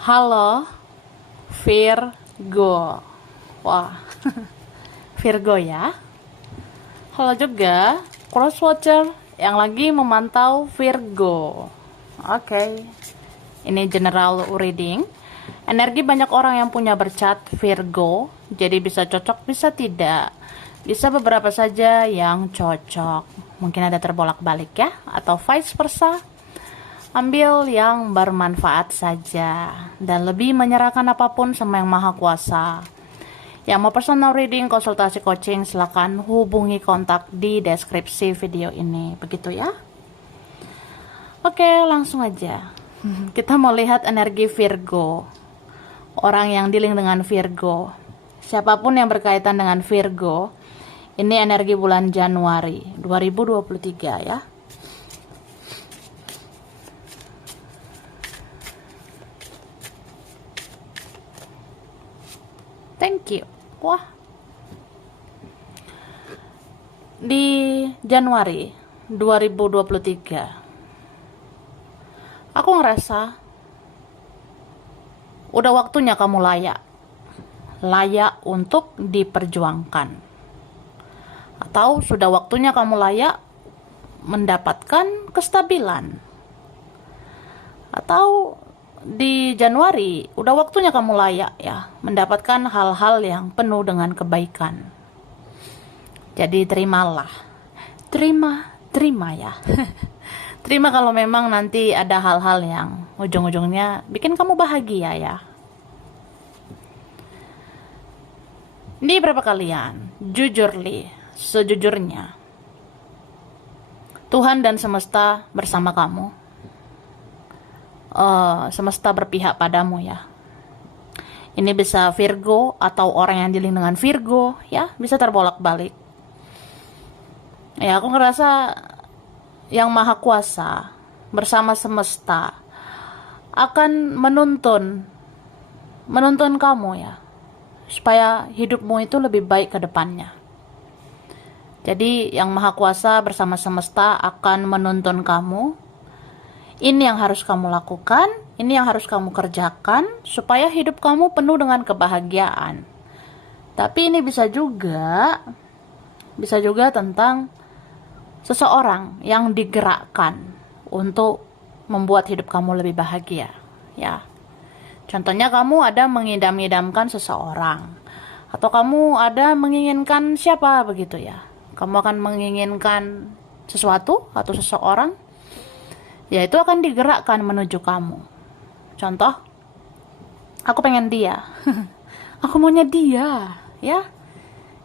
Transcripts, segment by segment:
Halo, Virgo. Wah, Virgo ya. Halo juga, crosswatcher yang lagi memantau Virgo. Oke, ini general reading. Energi banyak orang yang punya bercat Virgo, jadi bisa cocok, bisa tidak. Bisa beberapa saja yang cocok. Mungkin ada terbolak-balik ya, atau vice versa. Ambil yang bermanfaat saja dan lebih menyerahkan apapun sama yang maha kuasa. Yang mau personal reading, konsultasi coaching, silakan hubungi kontak di deskripsi video ini. Begitu ya. Oke, langsung aja. Kita mau lihat energi Virgo. Orang yang dealing dengan Virgo. Siapapun yang berkaitan dengan Virgo, ini energi bulan Januari 2023 ya. Thank you. Wah. Di Januari 2023, aku ngerasa udah waktunya kamu layak. Layak untuk diperjuangkan. Atau sudah waktunya kamu layak mendapatkan kestabilan. Atau di Januari, udah waktunya kamu layak ya mendapatkan hal-hal yang penuh dengan kebaikan. Jadi terimalah. Terima ya. Terima kalau memang nanti ada hal-hal yang ujung-ujungnya bikin kamu bahagia ya. Ini berapa kalian? Jujur li, sejujurnya. Tuhan dan semesta bersama kamu. Semesta berpihak padamu ya. Ini bisa Virgo atau orang yang dealing dengan Virgo ya, bisa terbolak-balik. Ya, aku ngerasa yang maha kuasa bersama semesta akan menuntun kamu ya, supaya hidupmu itu lebih baik ke depannya. Jadi yang maha kuasa bersama semesta akan menuntun kamu. Ini yang harus kamu lakukan, ini yang harus kamu kerjakan, supaya hidup kamu penuh dengan kebahagiaan. Tapi ini bisa juga tentang seseorang yang digerakkan untuk membuat hidup kamu lebih bahagia. Ya, contohnya kamu ada mengidam-idamkan seseorang, atau kamu ada menginginkan siapa begitu ya. Kamu akan menginginkan sesuatu atau seseorang, ya itu akan digerakkan menuju kamu. Contoh, aku pengen dia. Aku maunya dia, ya.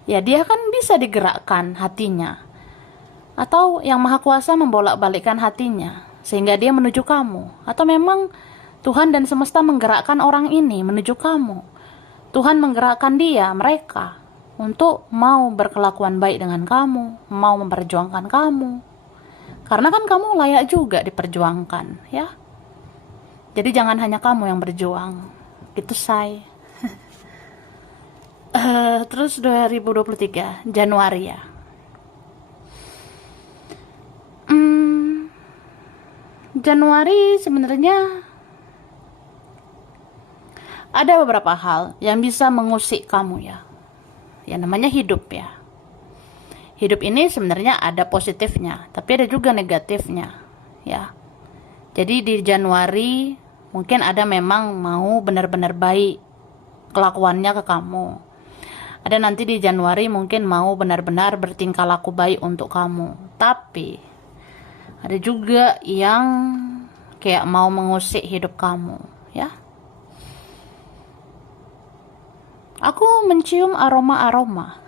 Ya dia kan bisa digerakkan hatinya. Atau yang maha kuasa membolak-balikkan hatinya sehingga dia menuju kamu. Atau memang Tuhan dan semesta menggerakkan orang ini menuju kamu. Tuhan menggerakkan mereka untuk mau berkelakuan baik dengan kamu, mau memperjuangkan kamu. Karena kan kamu layak juga diperjuangkan, ya. Jadi jangan hanya kamu yang berjuang. Gitu, say. Terus 2023, Januari ya. Januari sebenarnya ada beberapa hal yang bisa mengusik kamu ya. Ya namanya hidup ya. Hidup ini sebenarnya ada positifnya, tapi ada juga negatifnya, ya. Jadi di Januari mungkin ada memang mau benar-benar baik kelakuannya ke kamu. Ada nanti di Januari mungkin mau benar-benar bertingkah laku baik untuk kamu. Tapi ada juga yang kayak mau mengusik hidup kamu, ya. Aku mencium aroma-aroma.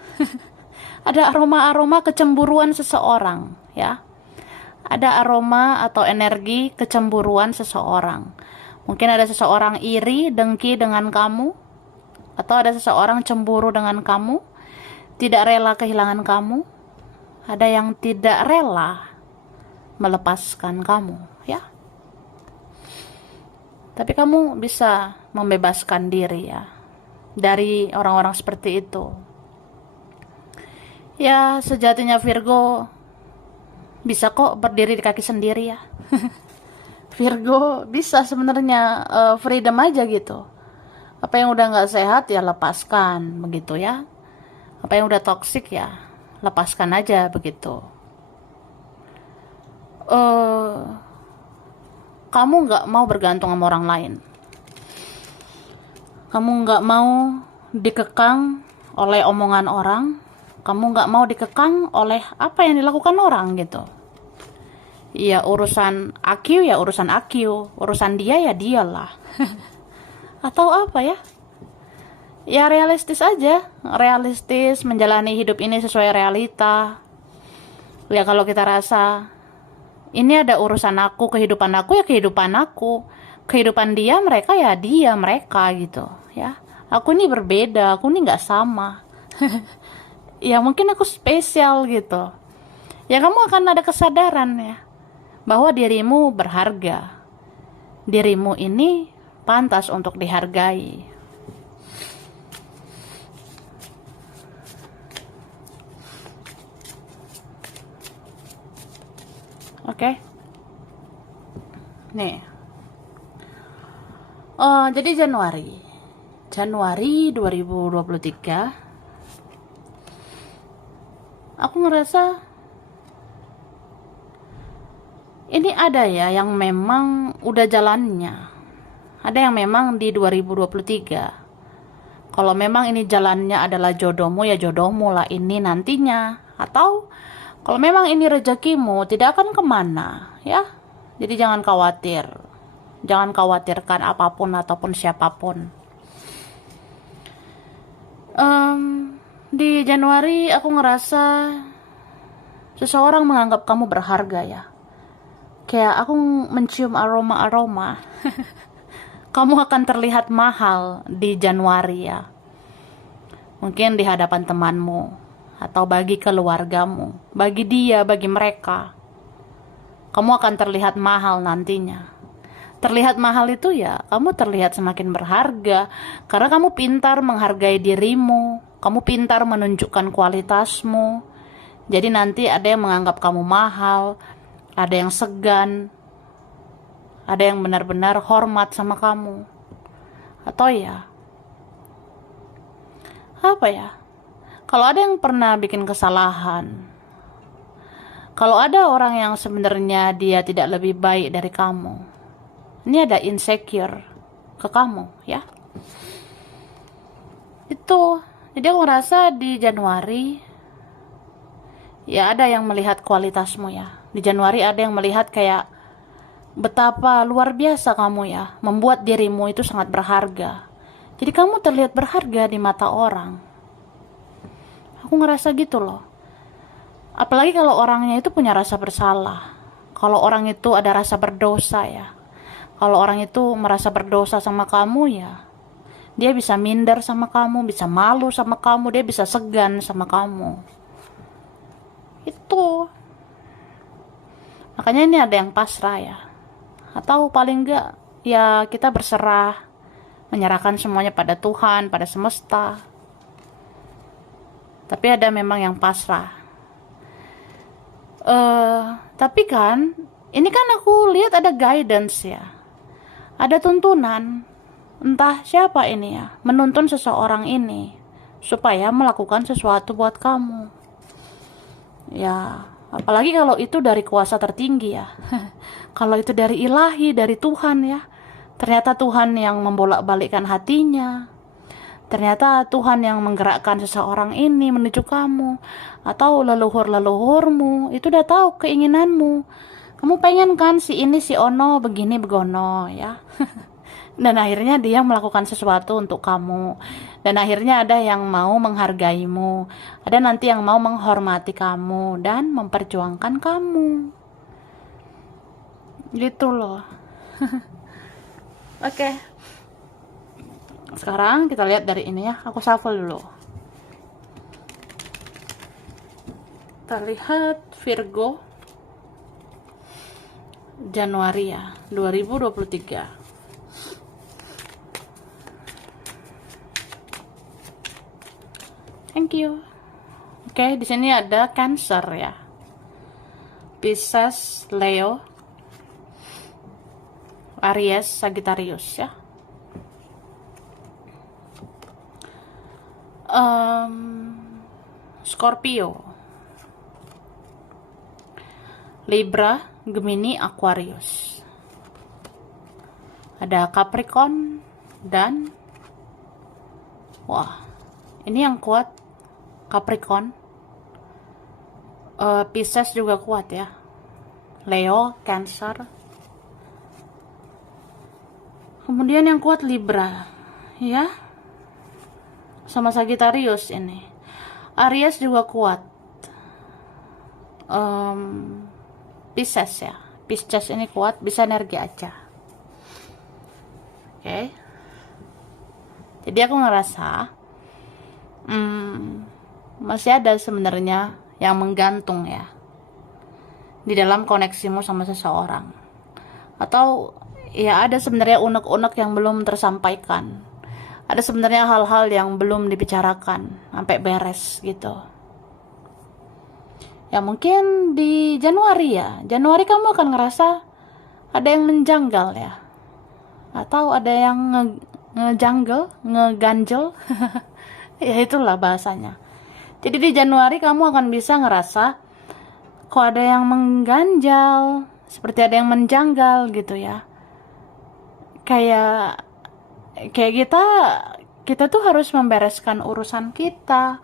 Ada aroma-aroma kecemburuan seseorang, ya. Ada aroma atau energi kecemburuan seseorang. Mungkin ada seseorang iri, dengki dengan kamu, atau ada seseorang cemburu dengan kamu, tidak rela kehilangan kamu. Ada yang tidak rela melepaskan kamu, ya. Tapi kamu bisa membebaskan diri ya dari orang-orang seperti itu. Ya, sejatinya Virgo bisa kok berdiri di kaki sendiri ya. Virgo bisa sebenarnya freedom aja gitu. Apa yang udah nggak sehat ya lepaskan begitu ya. Apa yang udah toksik ya lepaskan aja begitu. eh Kamu nggak mau bergantung sama orang lain. Kamu nggak mau dikekang oleh omongan orang. Kamu nggak mau dikekang oleh apa yang dilakukan orang gitu. Ya urusan aku ya urusan aku, urusan dia ya dialah. Atau apa ya? Ya realistis aja, realistis menjalani hidup ini sesuai realita. Ya kalau kita rasa ini ada urusan aku, kehidupan aku ya kehidupan aku, kehidupan dia mereka ya dia mereka gitu ya. Aku ini berbeda, aku ini nggak sama. Ya mungkin aku spesial gitu. Ya kamu akan ada kesadaran ya bahwa dirimu berharga. Dirimu ini pantas untuk dihargai. Oke. Nih. Jadi Januari 2023 aku ngerasa ini ada ya yang memang udah jalannya. Ada yang memang di 2023. Kalau memang ini jalannya adalah jodohmu ya jodohmu lah ini nantinya. Atau kalau memang ini rezekimu tidak akan kemana ya. Jadi jangan khawatir. Jangan khawatirkan apapun ataupun siapapun. Di Januari aku ngerasa seseorang menganggap kamu berharga ya. Kayak aku mencium aroma-aroma. Kamu akan terlihat mahal di Januari ya. Mungkin di hadapan temanmu atau bagi keluargamu, bagi dia, bagi mereka. Kamu akan terlihat mahal nantinya. Terlihat mahal itu ya, kamu terlihat semakin berharga karena kamu pintar menghargai dirimu, kamu pintar menunjukkan kualitasmu. Jadi nanti ada yang menganggap kamu mahal, ada yang segan, ada yang benar-benar hormat sama kamu. Atau ya, apa ya? Kalau ada yang pernah bikin kesalahan, kalau ada orang yang sebenarnya dia tidak lebih baik dari kamu, ini ada insecure ke kamu ya. Itu, jadi aku ngerasa di Januari ya ada yang melihat kualitasmu ya. Di Januari ada yang melihat kayak betapa luar biasa kamu ya, membuat dirimu itu sangat berharga. Jadi kamu terlihat berharga di mata orang. Aku ngerasa gitu loh. Apalagi kalau orangnya itu punya rasa bersalah. Kalau orang itu ada rasa berdosa ya. Kalau orang itu merasa berdosa sama kamu ya, dia bisa minder sama kamu, bisa malu sama kamu, dia bisa segan sama kamu. Itu. Makanya ini ada yang pasrah ya. Atau paling enggak ya kita berserah, menyerahkan semuanya pada Tuhan, pada semesta. Tapi ada memang yang pasrah. Tapi kan ini kan aku lihat ada guidance ya, ada tuntunan. Entah siapa ini ya, menuntun seseorang ini supaya melakukan sesuatu buat kamu. Ya, apalagi kalau itu dari kuasa tertinggi ya. Kalau itu dari ilahi, dari Tuhan ya. Ternyata Tuhan yang membolak-balikkan hatinya. Ternyata Tuhan yang menggerakkan seseorang ini menuju kamu. Atau leluhur-leluhurmu, itu udah tahu keinginanmu. Kamu pengen kan si ini si ono begini begono ya. Dan akhirnya dia melakukan sesuatu untuk kamu. Dan akhirnya ada yang mau menghargaimu. Ada nanti yang mau menghormati kamu dan memperjuangkan kamu. Gitu loh. Oke. Sekarang kita lihat dari ini ya. Aku shuffle dulu. Kita lihat Virgo Januari ya, 2023. Thank you. Oke, di sini ada Cancer ya. Pisces, Leo. Aries, Sagittarius ya. Scorpio, Libra, Gemini, Aquarius. Ada Capricorn dan wah, ini yang kuat Capricorn. Pisces juga kuat ya. Leo, Cancer. Kemudian yang kuat Libra ya, sama Sagittarius ini. Aries juga kuat. Pisces ya. Pisces ini kuat, bisa energi aja. Oke. Jadi aku ngerasa masih ada sebenarnya yang menggantung ya di dalam koneksimu sama seseorang. Atau ya ada sebenarnya unek-unek yang belum tersampaikan. Ada sebenarnya hal-hal yang belum dibicarakan sampai beres gitu. Ya mungkin di Januari ya. Januari kamu akan ngerasa ada yang menjanggal ya. Atau ada yang ngeganjel. Ya itulah bahasanya. Jadi di Januari kamu akan bisa ngerasa kok ada yang mengganjal, seperti ada yang menjanggal gitu ya. Kayak kita tuh harus membereskan urusan kita,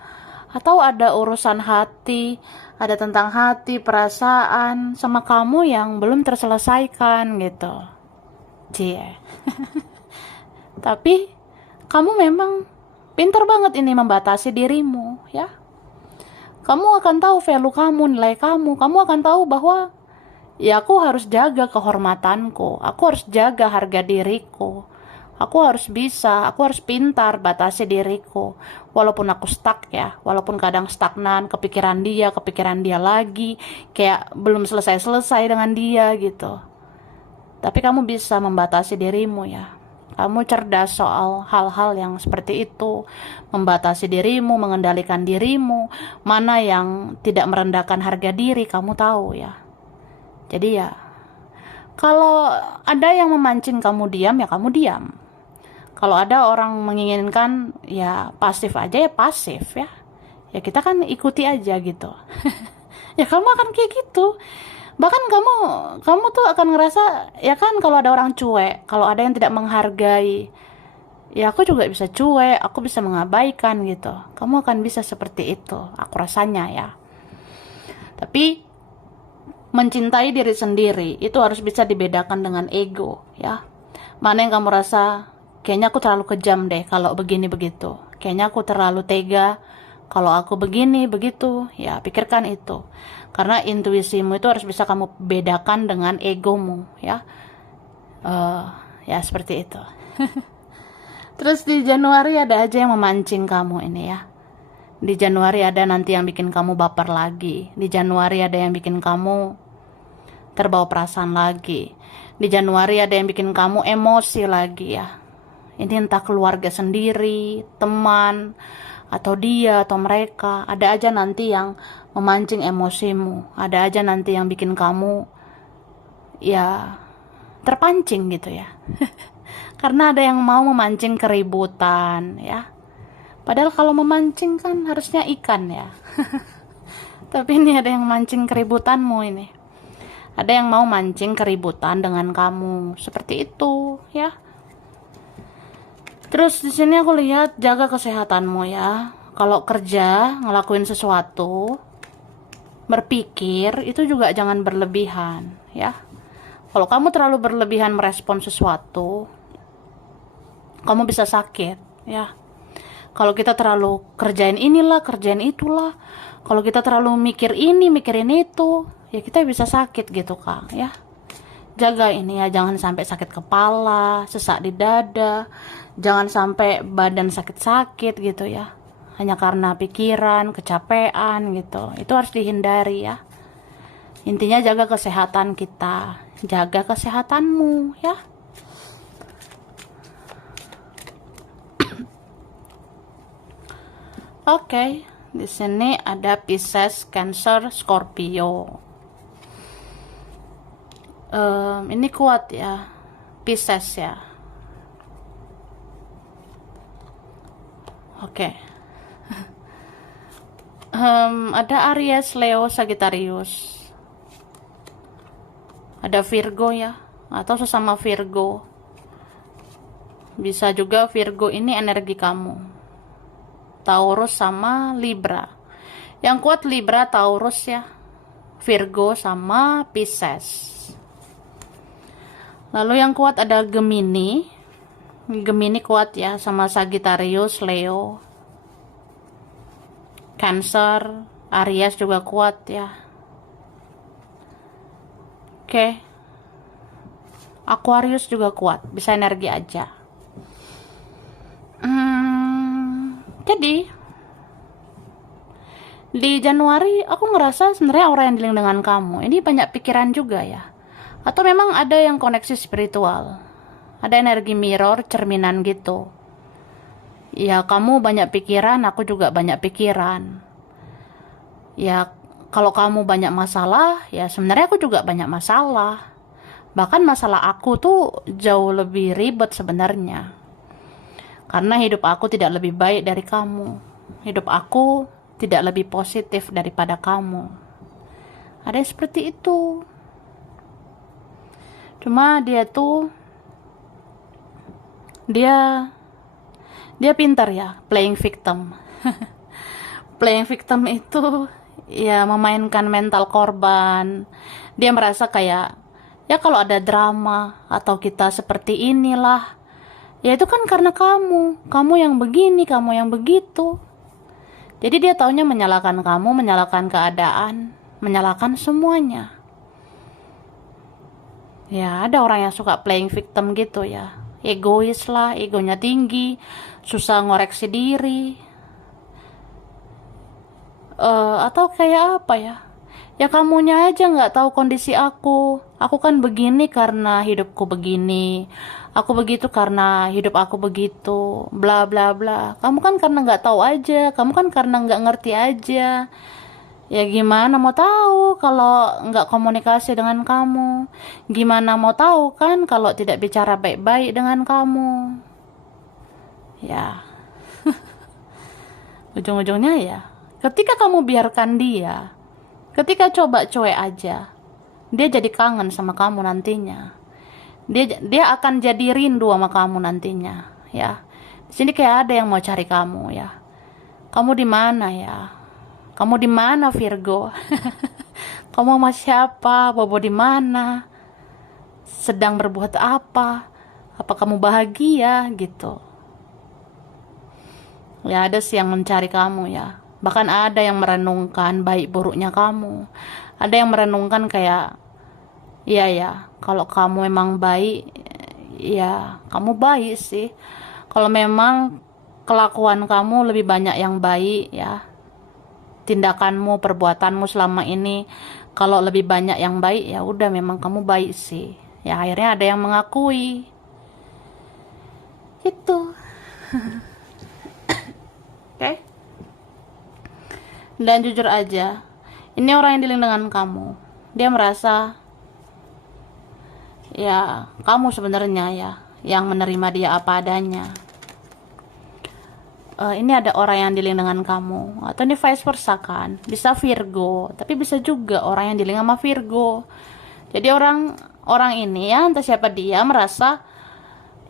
atau ada urusan hati, ada tentang hati, perasaan sama kamu yang belum terselesaikan gitu. Cie. Tapi kamu memang pintar banget ini membatasi dirimu ya. Kamu akan tahu value kamu, nilai kamu. Kamu akan tahu bahwa ya aku harus jaga kehormatanku, aku harus jaga harga diriku. Aku harus bisa, aku harus pintar batasi diriku. Walaupun aku stuck ya, walaupun kadang stagnan, kepikiran dia lagi, kayak belum selesai-selesai dengan dia gitu. Tapi kamu bisa membatasi dirimu ya. Kamu cerdas soal hal-hal yang seperti itu. Membatasi dirimu, mengendalikan dirimu. Mana yang tidak merendahkan harga diri, kamu tahu ya. Jadi ya, kalau ada yang memancing kamu diam, ya kamu diam. Kalau ada orang menginginkan ya pasif aja, ya pasif ya. Ya kita kan ikuti aja gitu. Ya kamu akan kayak gitu. Bahkan kamu tuh akan ngerasa ya kan, kalau ada orang cuek, kalau ada yang tidak menghargai, ya aku juga bisa cuek, aku bisa mengabaikan gitu. Kamu akan bisa seperti itu, aku rasanya ya. Tapi mencintai diri sendiri itu harus bisa dibedakan dengan ego ya. Mana yang kamu rasa kayaknya aku terlalu kejam deh kalau begini begitu, kayaknya aku terlalu tega kalau aku begini begitu, ya pikirkan itu. Karena intuisimu itu harus bisa kamu bedakan dengan egomu ya. Ya seperti itu. Terus di Januari ada aja yang memancing kamu ini ya. Di Januari ada nanti yang bikin kamu baper lagi. Di Januari ada yang bikin kamu terbawa perasaan lagi. Di Januari ada yang bikin kamu emosi lagi ya. Ini entah keluarga sendiri, teman, atau dia, atau mereka. Ada aja nanti yang memancing emosimu. Ada aja nanti yang bikin kamu ya terpancing gitu ya. Karena ada yang mau memancing keributan ya. Padahal kalau memancing kan harusnya ikan ya. Tapi ini ada yang mancing keributanmu ini. Ada yang mau mancing keributan dengan kamu. Seperti itu ya. Terus di sini aku lihat jaga kesehatanmu ya. Kalau kerja, ngelakuin sesuatu, berpikir itu juga jangan berlebihan ya. Kalau kamu terlalu berlebihan merespon sesuatu, kamu bisa sakit ya. Kalau kita terlalu kerjain inilah, kerjain itulah, kalau kita terlalu mikir ini, mikirin itu, ya kita bisa sakit gitu Kak ya. Jaga ini ya, jangan sampai sakit kepala, sesak di dada, jangan sampai badan sakit-sakit gitu ya, hanya karena pikiran, kecapean gitu. Itu harus dihindari ya. Intinya jaga kesehatan kita, jaga kesehatanmu ya. Oke, di sini ada Pisces, Cancer, Scorpio. Ini kuat ya. Pisces ya. Oke. Ada Aries, Leo, Sagittarius. Ada Virgo ya, atau sesama Virgo. Bisa juga Virgo ini energi kamu. Taurus sama Libra. Yang kuat Libra, Taurus ya. Virgo sama Pisces. Lalu yang kuat ada Gemini. Gemini kuat ya, sama Sagittarius, Leo. Cancer, Aries juga kuat ya. Oke. Aquarius juga kuat, bisa energi aja. Jadi di Januari aku ngerasa sebenarnya orang yang dealing dengan kamu ini banyak pikiran juga ya. Atau memang ada yang koneksi spiritual. Ada energi mirror, cerminan gitu. Ya kamu banyak pikiran, aku juga banyak pikiran. Ya kalau kamu banyak masalah, ya sebenarnya aku juga banyak masalah. Bahkan masalah aku tuh jauh lebih ribet sebenarnya. Karena hidup aku tidak lebih baik dari kamu. Hidup aku tidak lebih positif daripada kamu. Ada yang seperti itu. Cuma dia pintar ya, playing victim. Playing victim itu ya memainkan mental korban. Dia merasa kayak ya kalau ada drama atau kita seperti inilah, ya itu kan karena kamu yang begini, kamu yang begitu. Jadi dia taunya menyalahkan kamu, menyalahkan keadaan, menyalahkan semuanya. Ya ada orang yang suka playing victim gitu ya, egois lah, egonya tinggi, susah ngoreksi diri. Atau kayak apa ya? Ya kamunya aja nggak tahu kondisi aku. Aku kan begini karena hidupku begini. Aku begitu karena hidup aku begitu. Bla bla bla. Kamu kan karena nggak tahu aja. Kamu kan karena nggak ngerti aja. Ya gimana mau tahu kalau nggak komunikasi dengan kamu? Gimana mau tahu kan kalau tidak bicara baik-baik dengan kamu? Ya. Ujung-ujungnya ya. Ketika kamu biarkan dia, ketika coba cuek aja, dia jadi kangen sama kamu nantinya. Dia akan jadi rindu sama kamu nantinya, ya. Di sini kayak ada yang mau cari kamu, ya. Kamu di mana ya? Kamu di mana Virgo? Kamu sama siapa? Bobo di mana? Sedang berbuat apa? Apa kamu bahagia gitu? Ya ada sih yang mencari kamu ya. Bahkan ada yang merenungkan baik buruknya kamu. Ada yang merenungkan kayak, iya ya, kalau kamu memang baik, ya kamu baik sih. Kalau memang kelakuan kamu lebih banyak yang baik ya, tindakanmu, perbuatanmu selama ini, kalau lebih banyak yang baik, ya udah memang kamu baik sih. Ya akhirnya ada yang mengakui. Gitu. Oke? Dan jujur aja, ini orang yang dealing dengan kamu. Dia merasa ya kamu sebenarnya ya yang menerima dia apa adanya. Ini ada orang yang dealing dengan kamu, atau ini vice versa kan, bisa Virgo, tapi bisa juga orang yang dealing sama Virgo. Jadi orang ini ya entah siapa dia merasa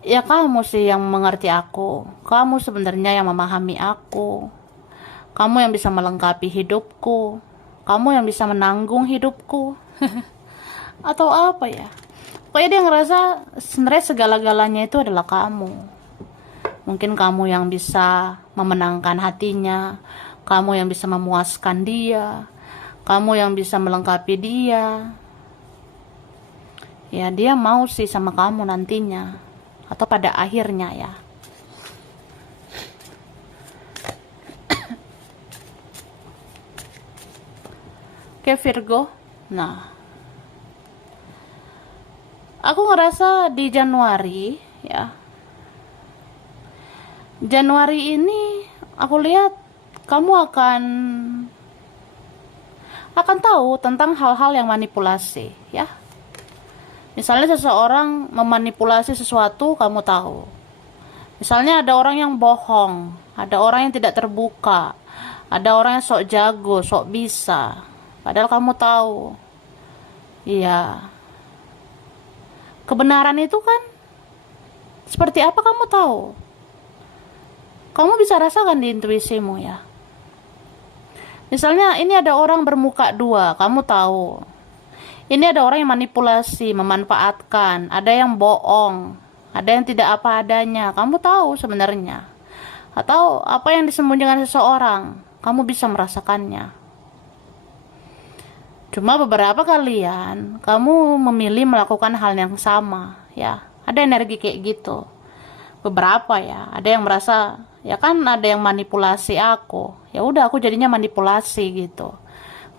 ya kamu sih yang mengerti aku, kamu sebenarnya yang memahami aku, kamu yang bisa melengkapi hidupku, kamu yang bisa menanggung hidupku. Atau apa ya, pokoknya dia ngerasa sebenarnya segala-galanya itu adalah kamu. Mungkin kamu yang bisa memenangkan hatinya, kamu yang bisa memuaskan dia, kamu yang bisa melengkapi dia. Ya dia mau sih sama kamu nantinya, atau pada akhirnya ya. Oke Virgo, nah aku ngerasa di Januari ya, Januari ini aku lihat kamu akan tahu tentang hal-hal yang manipulasi ya. Misalnya seseorang memanipulasi sesuatu, kamu tahu. Misalnya ada orang yang bohong, ada orang yang tidak terbuka, ada orang yang sok jago, sok bisa. Padahal kamu tahu. Iya. Kebenaran itu kan seperti apa kamu tahu. Kamu bisa rasakan di intuisimu ya. Misalnya ini ada orang bermuka dua, kamu tahu. Ini ada orang yang manipulasi, memanfaatkan, ada yang bohong, ada yang tidak apa adanya, kamu tahu sebenarnya. Atau apa yang disembunyikan seseorang, kamu bisa merasakannya. Cuma beberapa kalian, kamu memilih melakukan hal yang sama, ya. Ada energi kayak gitu. Beberapa ya, ada yang merasa, ya kan ada yang manipulasi aku. Ya udah aku jadinya manipulasi gitu.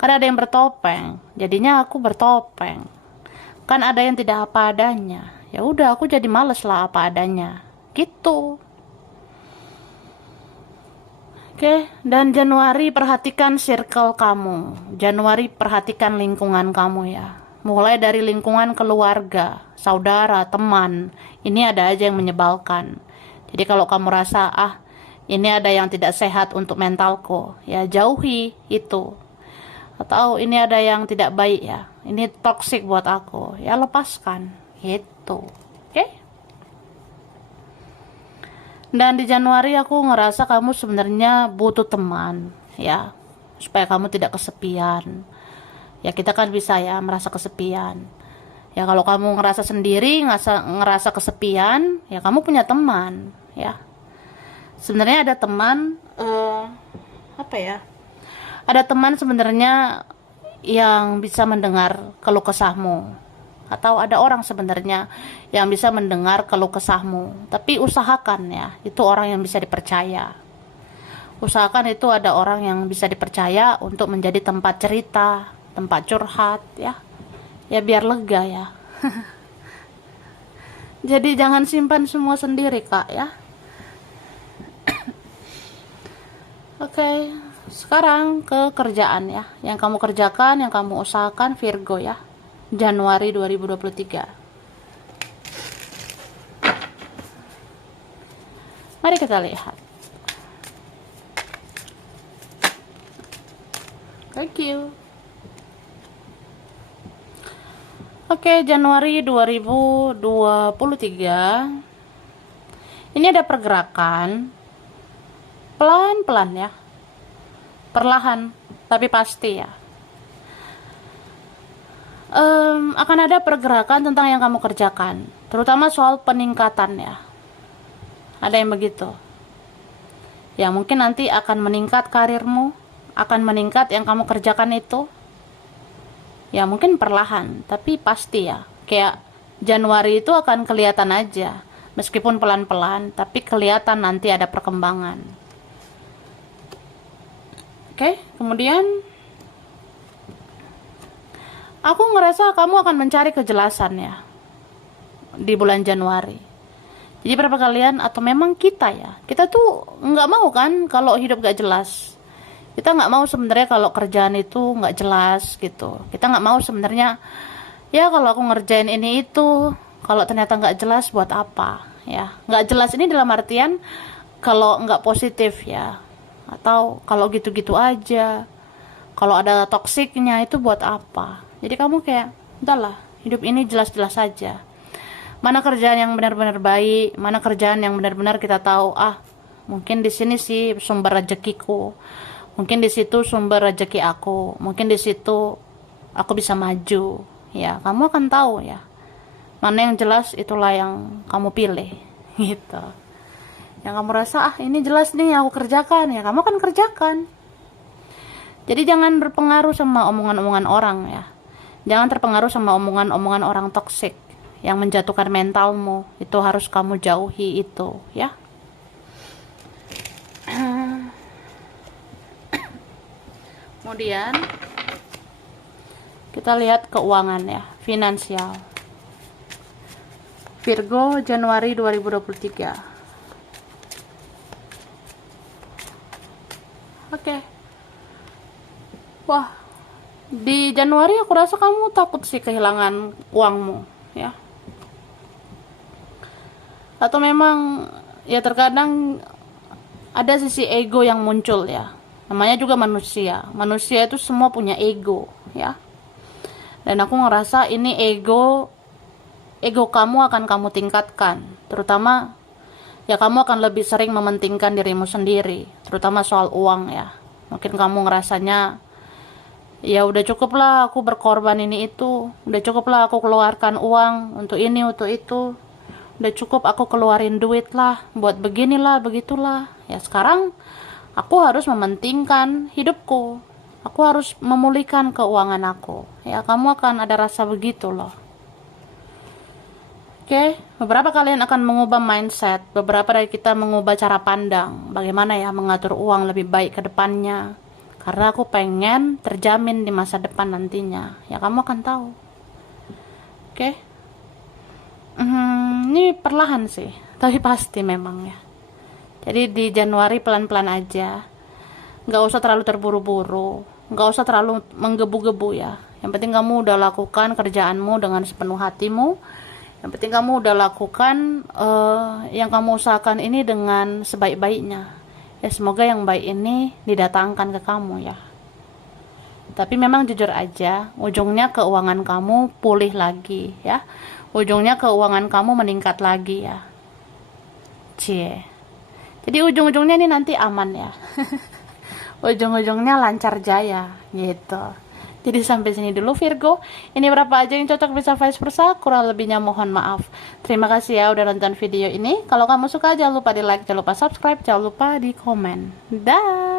Kan ada yang bertopeng, jadinya aku bertopeng. Kan ada yang tidak apa adanya. Ya udah aku jadi males lah apa adanya. Gitu. Oke, dan Januari perhatikan circle kamu. Januari perhatikan lingkungan kamu ya. Mulai dari lingkungan keluarga, saudara, teman. Ini ada aja yang menyebalkan. Jadi kalau kamu rasa, ini ada yang tidak sehat untuk mentalku, ya jauhi itu. Atau ini ada yang tidak baik ya, ini toksik buat aku, ya lepaskan. Gitu. Oke? Dan di Januari aku ngerasa kamu sebenarnya butuh teman, ya. Supaya kamu tidak kesepian. Ya kita kan bisa ya merasa kesepian. Ya kalau kamu ngerasa sendiri, ngerasa kesepian, ya kamu punya teman, ya. Sebenarnya ada teman, apa ya? Ada teman sebenarnya yang bisa mendengar keluh kesahmu. Atau ada orang sebenarnya yang bisa mendengar keluh kesahmu. Tapi usahakan ya, itu orang yang bisa dipercaya. Usahakan itu ada orang yang bisa dipercaya untuk menjadi tempat cerita, tempat curhat ya. Ya biar lega ya. Jadi jangan simpan semua sendiri kak ya. Oke, sekarang ke kerjaan ya. Yang kamu kerjakan, yang kamu usahakan Virgo ya. Januari 2023. Mari kita lihat. Thank you. Oke, Januari 2023. Ini ada pergerakan pelan-pelan ya. Perlahan, tapi pasti ya. Akan ada pergerakan tentang yang kamu kerjakan, terutama soal peningkatan ya. Ada yang begitu. Ya mungkin nanti akan meningkat karirmu, akan meningkat yang kamu kerjakan itu. Ya mungkin perlahan, tapi pasti ya. Kayak Januari itu akan kelihatan aja, meskipun pelan-pelan, tapi kelihatan nanti ada perkembangan. Oke, kemudian aku ngerasa kamu akan mencari kejelasan ya di bulan Januari. Jadi berapa kalian atau memang kita ya, kita tuh nggak mau kan kalau hidup gak jelas. Kita nggak mau sebenarnya kalau kerjaan itu nggak jelas gitu. Kita nggak mau sebenarnya ya kalau aku ngerjain ini itu, kalau ternyata nggak jelas buat apa ya. Nggak jelas ini dalam artian kalau nggak positif ya, atau kalau gitu-gitu aja, kalau ada toksiknya itu buat apa. Jadi kamu kayak udahlah, hidup ini jelas-jelas saja. Mana kerjaan yang benar-benar baik, mana kerjaan yang benar-benar kita tahu mungkin di sini sih sumber rezekiku, mungkin di situ sumber rezeki aku, mungkin di situ aku bisa maju ya. Kamu akan tahu ya mana yang jelas, itulah yang kamu pilih gitu. Yang kamu rasa ini jelas nih aku kerjakan, ya kamu akan kerjakan. Jadi jangan berpengaruh sama omongan-omongan orang ya. Jangan terpengaruh sama omongan-omongan orang toksik yang menjatuhkan mentalmu. Itu harus kamu jauhi itu ya. Kemudian kita lihat keuangan ya, finansial. Virgo Januari 2023. Oke. Wah, di Januari aku rasa kamu takut sih kehilangan uangmu ya. Atau memang ya terkadang ada sisi ego yang muncul ya. Namanya juga manusia. Manusia itu semua punya ego ya. Dan aku ngerasa ini ego kamu akan kamu tingkatkan. Terutama ya kamu akan lebih sering mementingkan dirimu sendiri, terutama soal uang ya. Mungkin kamu ngerasanya ya udah cukup lah aku berkorban ini itu, udah cukup lah aku keluarkan uang untuk ini untuk itu, udah cukup aku keluarin duit lah buat beginilah begitulah. Ya sekarang aku harus mementingkan hidupku, aku harus memulihkan keuangan aku. Ya kamu akan ada rasa begitu loh. Oke, beberapa kalian akan mengubah mindset, beberapa dari kita mengubah cara pandang, bagaimana ya mengatur uang lebih baik ke depannya. Karena aku pengen terjamin di masa depan nantinya, ya kamu akan tahu. Oke, ini perlahan sih, tapi pasti memang ya. Jadi di Januari pelan-pelan aja, nggak usah terlalu terburu-buru, nggak usah terlalu menggebu-gebu ya. Yang penting kamu udah lakukan kerjaanmu dengan sepenuh hatimu. Yang penting kamu udah lakukan yang kamu usahakan ini dengan sebaik-baiknya. Ya semoga yang baik ini didatangkan ke kamu ya. Tapi memang jujur aja, ujungnya keuangan kamu pulih lagi ya. Ujungnya keuangan kamu meningkat lagi ya. Cie. Jadi ujung-ujungnya ini nanti aman ya. Ujung-ujungnya lancar jaya gitu. Jadi sampai sini dulu Virgo. Ini berapa aja yang cocok, bisa vice versa. Kurang lebihnya mohon maaf. Terima kasih ya udah nonton video ini. Kalau kamu suka jangan lupa di like, jangan lupa subscribe, jangan lupa di komen. Dah.